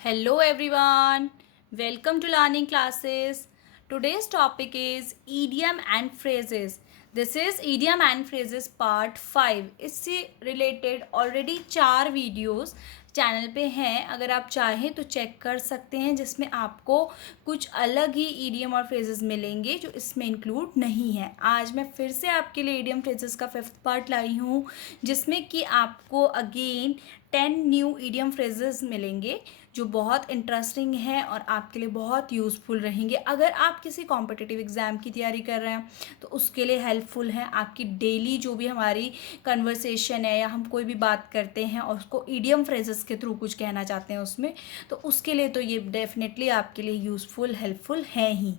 Hello everyone, welcome to learning classes. Today's topic is idiom and phrases. This is idiom and phrases part 5. इससे related already 4 videos channel पे हैं. अगर आप चाहें तो check कर सकते हैं, जिसमें आपको कुछ अलग ही इडियम और फ्रेजेस मिलेंगे जो इसमें इंक्लूड नहीं है. आज मैं फिर से आपके लिए इडियम फ्रेजेस का 5th पार्ट लाई हूँ, जिसमें कि आपको अगेन 10 न्यू इडियम फ्रेजेस मिलेंगे जो बहुत इंटरेस्टिंग है और आपके लिए बहुत यूज़फुल रहेंगे. अगर आप किसी कॉम्पिटिटिव एग्ज़ाम की तैयारी कर रहे हैं तो उसके लिए हेल्पफुल है. आपकी डेली जो भी हमारी कन्वर्सेशन है या हम कोई भी बात करते हैं और उसको इडियम फ्रेजेस के थ्रू कुछ कहना चाहते हैं उसमें, तो उसके लिए तो ये डेफिनेटली आपके लिए यूज़फुल हेल्पफुल है ही.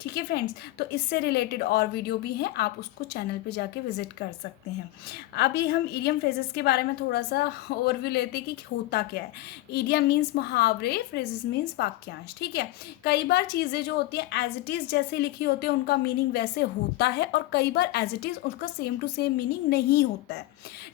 ठीक है फ्रेंड्स, तो इससे रिलेटेड और वीडियो भी हैं, आप उसको चैनल पे जाके विजिट कर सकते हैं. अभी हम इडियम फ्रेजेस के बारे में थोड़ा सा ओवरव्यू लेते हैं कि होता क्या है. इडियम मीन्स मुहावरे, फ्रेजेस मीन्स वाक्यांश. ठीक है, कई बार चीज़ें जो होती हैं एज इट इज़ जैसे लिखी होती है उनका मीनिंग वैसे होता है, और कई बार एज इट इज़ उसका सेम टू सेम मीनिंग नहीं होता है.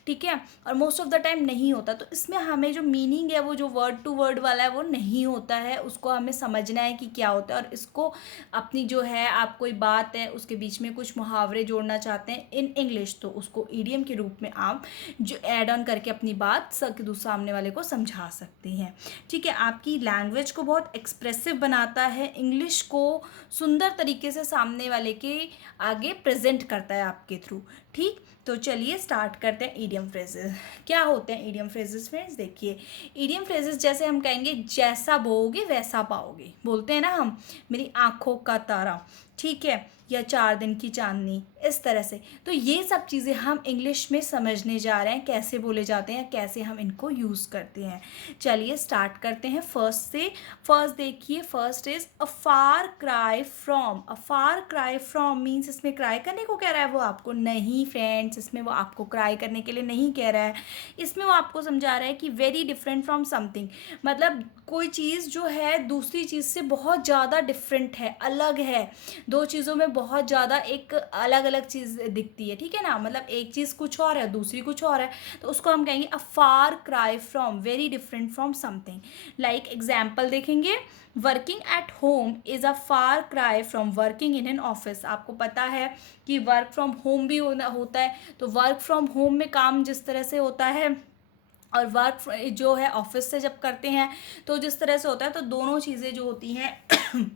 ठीक है, और मोस्ट ऑफ द टाइम नहीं होता. तो इसमें हमें जो मीनिंग है वो जो वर्ड टू वर्ड वाला है वो नहीं होता है, उसको हमें समझना है कि क्या होता है. और इसको अपनी जो है, आप कोई बात है उसके बीच में कुछ मुहावरे जोड़ना चाहते हैं इन इंग्लिश, तो उसको ईडियम के रूप में आप जो ऐड ऑन करके अपनी बात सामने वाले को समझा सकते हैं. ठीक है, आपकी लैंग्वेज को बहुत एक्सप्रेसिव बनाता है, इंग्लिश को सुंदर तरीके से सामने वाले के आगे प्रेजेंट करता है आपके थ्रू. ठीक, तो चलिए स्टार्ट करते हैं इडियम फ्रेजेस. क्या होते हैं इडियम फ्रेजेस फ्रेंड्स? देखिए, इडियम फ्रेजेस जैसे हम कहेंगे जैसा बोओगे वैसा पाओगे, बोलते हैं ना हम, मेरी आंखों का तारा. ठीक है, या 4 दिन की चांदनी, इस तरह से. तो ये सब चीज़ें हम इंग्लिश में समझने जा रहे हैं, कैसे बोले जाते हैं, कैसे हम इनको यूज़ करते हैं. चलिए स्टार्ट करते हैं फर्स्ट से. फर्स्ट देखिए, first is a far cry from. A far cry from means इसमें क्राई करने को कह रहा है वो आपको? नहीं फ्रेंड्स, इसमें वो आपको क्राई करने के लिए नहीं कह रहा है. इसमें वो आपको समझा रहा है कि वेरी डिफरेंट फ्रॉम समथिंग, मतलब कोई चीज़ जो है दूसरी चीज़ से बहुत ज़्यादा डिफरेंट है, अलग है. दो चीज़ों में बहुत ज़्यादा एक अलग अलग चीज़ दिखती है. ठीक है ना, मतलब एक चीज़ कुछ और है, दूसरी कुछ और है, तो उसको हम कहेंगे a far cry from, very different from something. Like example देखेंगे, working at home is a far cry from working in an office. आपको पता है कि वर्क फ्रॉम होम भी होता है, तो वर्क फ्रॉम होम में काम जिस तरह से होता है और वर्क जो है ऑफिस से जब करते हैं तो जिस तरह से होता है, तो दोनों चीज़ें जो होती हैं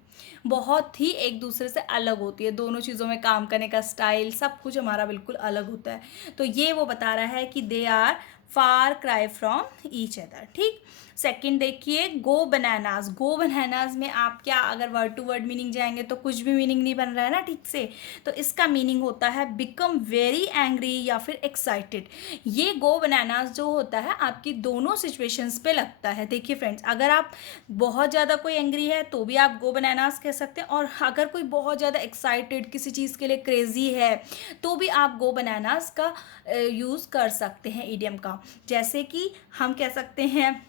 बहुत ही एक दूसरे से अलग होती है. दोनों चीज़ों में काम करने का स्टाइल सब कुछ हमारा बिल्कुल अलग होता है. तो ये वो बता रहा है कि they are far cry from each other. ठीक, सेकंड देखिए, गो बनानाज. गो बनानाज में आप क्या, अगर वर्ड टू वर्ड मीनिंग जाएंगे तो कुछ भी मीनिंग नहीं बन रहा है ना ठीक से. तो इसका मीनिंग होता है बिकम वेरी एंग्री या फिर एक्साइटेड. ये गो बनानाज जो होता है आपकी दोनों सिचुएशंस पे लगता है. देखिए फ्रेंड्स, अगर आप बहुत ज़्यादा कोई एंग्री है तो भी आप गो बनानाज कह सकते हैं, और अगर कोई बहुत ज़्यादा एक्साइटेड किसी चीज़ के लिए क्रेजी है तो भी आप गो बनानाज का यूज़ कर सकते हैं इडियम का. जैसे कि हम कह सकते हैं,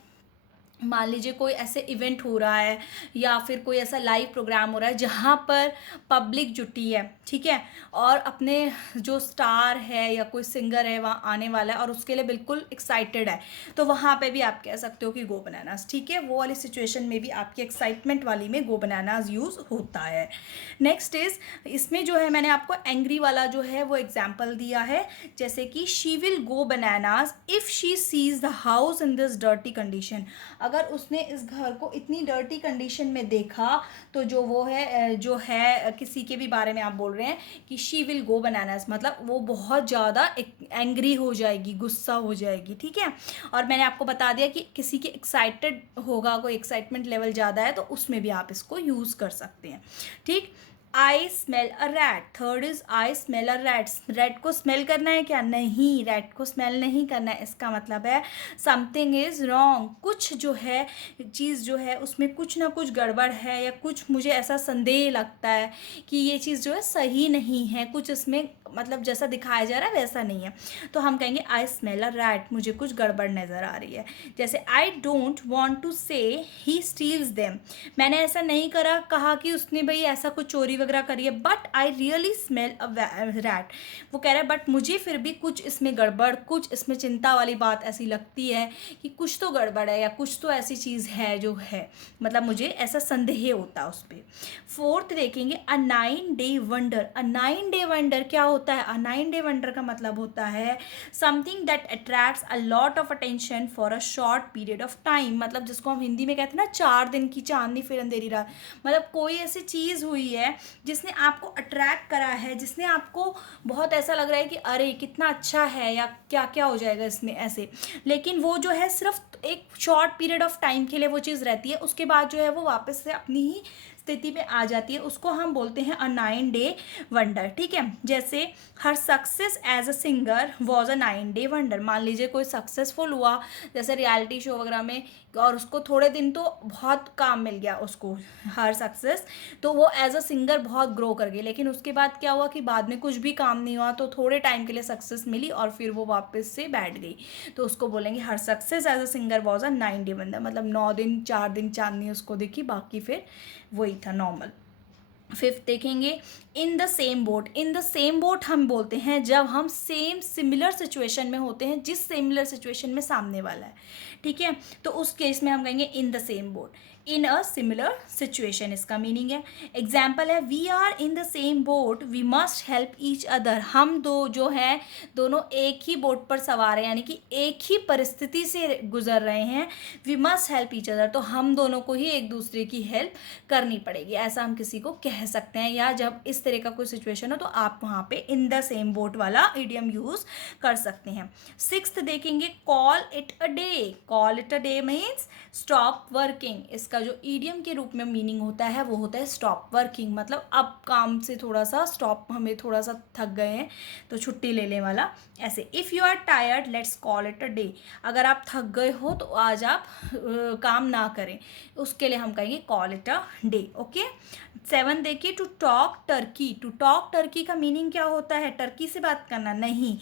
मान लीजिए कोई ऐसे इवेंट हो रहा है या फिर कोई ऐसा लाइव प्रोग्राम हो रहा है जहाँ पर पब्लिक जुटी है. ठीक है, और अपने जो स्टार है या कोई सिंगर है वहाँ आने वाला है और उसके लिए बिल्कुल एक्साइटेड है, तो वहाँ पे भी आप कह सकते हो कि गो बनानास. ठीक है, वो वाली सिचुएशन में भी आपकी एक्साइटमेंट वाली में गो बनानास यूज़ होता है. नेक्स्ट इज, इसमें जो है मैंने आपको एंग्री वाला जो है वो एग्जाम्पल दिया है, जैसे कि she will go bananas if she sees the house in this dirty condition. अगर उसने इस घर को इतनी डर्टी कंडीशन में देखा, तो जो है किसी के भी बारे में आप बोल रहे हैं कि शी विल गो बनानास, मतलब वो बहुत ज़्यादा एंग्री हो जाएगी, गुस्सा हो जाएगी. ठीक है, और मैंने आपको बता दिया कि किसी के एक्साइटेड होगा, कोई एक्साइटमेंट लेवल ज़्यादा है तो उसमें भी आप इसको यूज़ कर सकते हैं. ठीक, I smell a rat. Third is I smell a rat. Rat को स्मेल करना है क्या? नहीं, रैट को स्मेल नहीं करना है. इसका मतलब है समथिंग इज रॉन्ग, कुछ जो है चीज़ जो है उसमें कुछ ना कुछ गड़बड़ है, या कुछ मुझे ऐसा संदेह लगता है कि ये चीज़ जो है सही नहीं है, कुछ इसमें मतलब जैसा दिखाया जा रहा है वैसा नहीं है। तो हम कहेंगे आई स्मेल अ रैट, मुझे कुछ गड़बड़ नज़र आ रही है। जैसे आई डोंट वॉन्ट टू से ही स्टील्स देम, मैंने ऐसा नहीं कहा कि उसने भाई ऐसा कुछ चोरी वगैरह करी है, but I really smell a rat, वो कह रहा है बट मुझे फिर भी कुछ इसमें गड़बड़, कुछ इसमें चिंता वाली बात ऐसी लगती है कि कुछ तो गड़बड़ है या कुछ तो ऐसी चीज़ है जो है, मतलब मुझे ऐसा संदेह होता है उस पर। फोर्थ देखेंगे अ 9-day वंडर। अ 9-day वंडर क्या होता है? अ 9-day वंडर का मतलब होता है something that attracts a lot of attention for a short period of time, मतलब जिसको हम हिंदी में कहते हैं ना 4 दिन की चांदनी फिर अंधेरी रात, मतलब कोई ऐसी चीज़ हुई है जिसने आपको अट्रैक्ट करा है, जिसने आपको बहुत ऐसा लग रहा है कि अरे कितना अच्छा है या क्या क्या हो जाएगा इसमें ऐसे, लेकिन वो जो है सिर्फ एक शॉर्ट पीरियड ऑफ टाइम के लिए वो चीज़ रहती है, उसके बाद जो है वो वापस से अपनी ही स्थिति में आ जाती है, उसको हम बोलते हैं अ 9-day वंडर। ठीक है, जैसे her success as a singer was a 9-day wonder. मान लीजिए कोई सक्सेसफुल हुआ जैसे रियलिटी शो वगैरह में, और उसको थोड़े दिन तो बहुत काम मिल गया उसको, हर सक्सेस, तो वो एज अ सिंगर बहुत ग्रो कर गई, लेकिन उसके बाद क्या हुआ कि बाद में कुछ भी काम नहीं हुआ, तो थोड़े टाइम के लिए सक्सेस मिली और फिर वो वापस से बैठ गई, तो उसको बोलेंगे her success as a singer was a 9-day wonder, मतलब 9 दिन 4 दिन चांदनी उसको दिखी, बाकी फिर वही था नॉर्मल। फिफ्थ देखेंगे इन the same boat. In the same boat हम बोलते हैं जब हम सेम सिमिलर सिचुएशन में होते हैं, जिस सिमिलर सिचुएशन में सामने वाला है, ठीक है, तो उस केस में हम कहेंगे in the same boat, in a similar situation, इसका मीनिंग है। एग्जाम्पल है we are in the same boat we must help each other, हम दो जो है दोनों एक ही बोट पर सवार हैं, यानी कि एक ही परिस्थिति से गुजर रहे हैं, we must help each other, तो हम दोनों को ही एक दूसरे की हेल्प करनी पड़ेगी, ऐसा हम किसी को कह सकते हैं, या जब इस तरह का कोई सिचुएशन हो तो आप वहाँ पे इन द सेम बोट वाला इडियम यूज कर सकते हैं। सिक्स्थ देखेंगे call it a day. Call it a day means stop working, इसका जो इडियम के रूप में मीनिंग होता है वो होता है स्टॉप वर्किंग, मतलब अब काम से थोड़ा सा स्टॉप, हमें थोड़ा सा थक गए हैं तो छुट्टी लेने वाला, ऐसे। If you are tired let's call it a day, अगर आप थक गए हो तो आज आप काम ना करें, उसके लिए हम कहेंगे call it a day. Okay, 7 देखिए to talk turkey. To talk turkey का मीनिंग क्या होता है? टर्की से बात करना नहीं,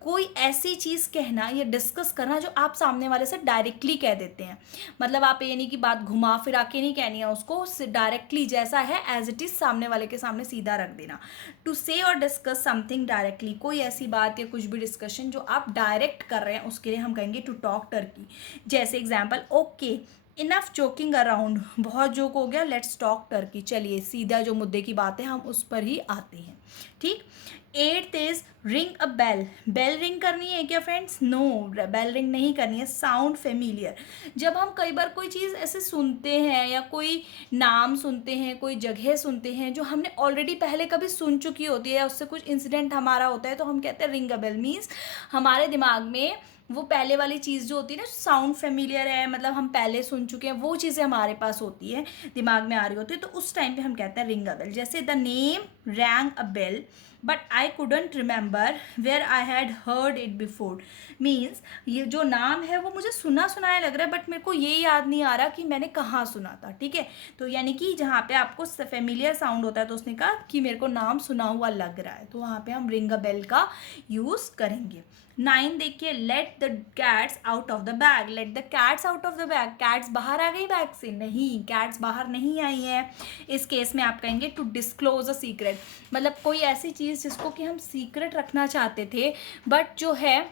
कोई ऐसी चीज़ कहना या डिस्कस करना जो आप सामने वाले से डायरेक्टली कह देते हैं, मतलब आप ये नहीं कि बात घुमा फिरा के नहीं कहनी है उसको, डायरेक्टली जैसा है एज इट इज़ सामने वाले के सामने सीधा रख देना। टू से और डिस्कस समथिंग डायरेक्टली, कोई ऐसी बात या कुछ भी डिस्कशन जो आप डायरेक्ट कर रहे हैं उसके लिए हम कहेंगे टू टॉक टर्की। जैसे example okay enough joking around, बहुत जोक हो गया, लेट्स टॉक टर्की, चलिए सीधा जो मुद्दे की बात है हम उस पर ही आते हैं। ठीक, 8th is ring a bell. Bell ring करनी है क्या फ्रेंड्स? नो, बेल रिंग नहीं करनी है, साउंड फेमिलियर। जब हम कई बार कोई चीज़ ऐसे सुनते हैं या कोई नाम सुनते हैं, कोई जगह सुनते हैं जो हमने ऑलरेडी पहले कभी सुन चुकी होती है या उससे कुछ इंसिडेंट हमारा होता है, तो हम कहते हैं रिंग अ बेल, मीन्स हमारे दिमाग में वो पहले वाली चीज़ जो होती है ना, साउंड फेमिलियर है, मतलब हम पहले सुन चुके हैं, वो चीज़ें हमारे पास होती है, दिमाग में आ रही होती है, तो उस टाइम पे हम कहते हैं रिंग अ बेल। जैसे the name rang a bell but I couldn't remember where I had heard it before, means ये जो नाम है वो मुझे सुना सुनाया लग रहा है बट मेरे को ये याद नहीं आ रहा कि मैंने कहाँ सुना था। ठीक है, तो यानी कि जहाँ पे आपको फेमिलियर साउंड होता है, तो उसने कहा कि मेरे को नाम सुना हुआ लग रहा है, तो वहाँ पे हम रिंग अ बेल का यूज़ करेंगे। 9 देखिए late the cats out of the bag. Late the cats out of the bag, cats बाहर आ गई बैग से? नहीं, कैट्स बाहर नहीं आई है। इस केस में आप कहेंगे टू डिस्क्लोज अ सीक्रेट, मतलब कोई ऐसी चीज़ जिसको कि हम सीक्रेट रखना चाहते थे बट जो है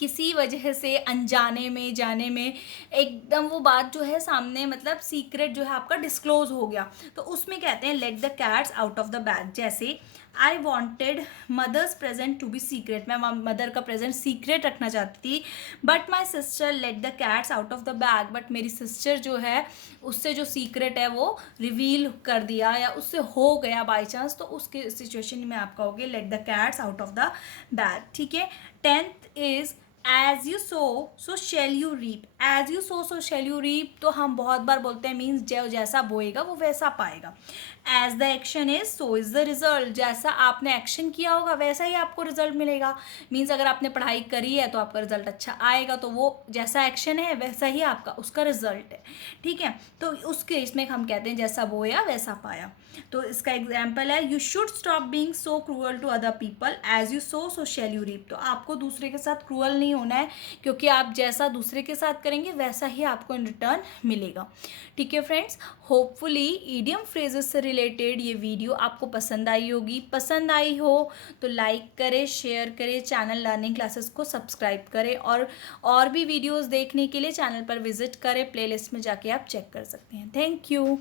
किसी वजह से अनजाने में जाने में एकदम वो बात जो है सामने, मतलब सीक्रेट जो है आपका डिस्क्लोज हो गया, तो उसमें कहते हैं let the cats out of the bag. जैसे I wanted mother's present to be secret, मैं मदर का प्रेजेंट सीक्रेट रखना चाहती थी but my sister let the cats out of the bag, but मेरी सिस्टर जो है उससे जो सीक्रेट है वो रिवील कर दिया या उससे हो गया बाई चांस, तो उसके सिचुएशन में आप कहोगे let the cats out of the bag. ठीक है, 10th is as you sow so shall you reap, as you sow shall you reap तो हम बहुत बार बोलते हैं मीन्स जो जैसा बोएगा वो वैसा पाएगा। As the action is so is the result, जैसा आपने एक्शन किया होगा वैसा ही आपको रिजल्ट मिलेगा। मीन्स अगर आपने पढ़ाई करी है तो आपका रिजल्ट अच्छा आएगा, तो वो जैसा एक्शन है वैसा ही आपका उसका रिजल्ट है, ठीक है। तो उस केस में हम कहते हैं जैसा बोया वैसा पाया। तो इसका एग्जाम्पल है you should stop being so cruel to other people, as you sow shall you reap. तो आपको दूसरे के साथ क्रूअल नहीं होना है, क्योंकि आप जैसा दूसरे के साथ करेंगे वैसा ही आपको इन रिटर्न मिलेगा, ठीक है फ्रेंड्स। होपफुली ईडियम फ्रेजेस से रिलेटेड ये वीडियो आपको पसंद आई होगी। पसंद आई हो तो लाइक करें, शेयर करें, चैनल लर्निंग क्लासेस को सब्सक्राइब करें, और भी वीडियोस देखने के लिए चैनल पर विजिट करें, प्लेलिस्ट में जाके आप चेक कर सकते हैं। Thank you.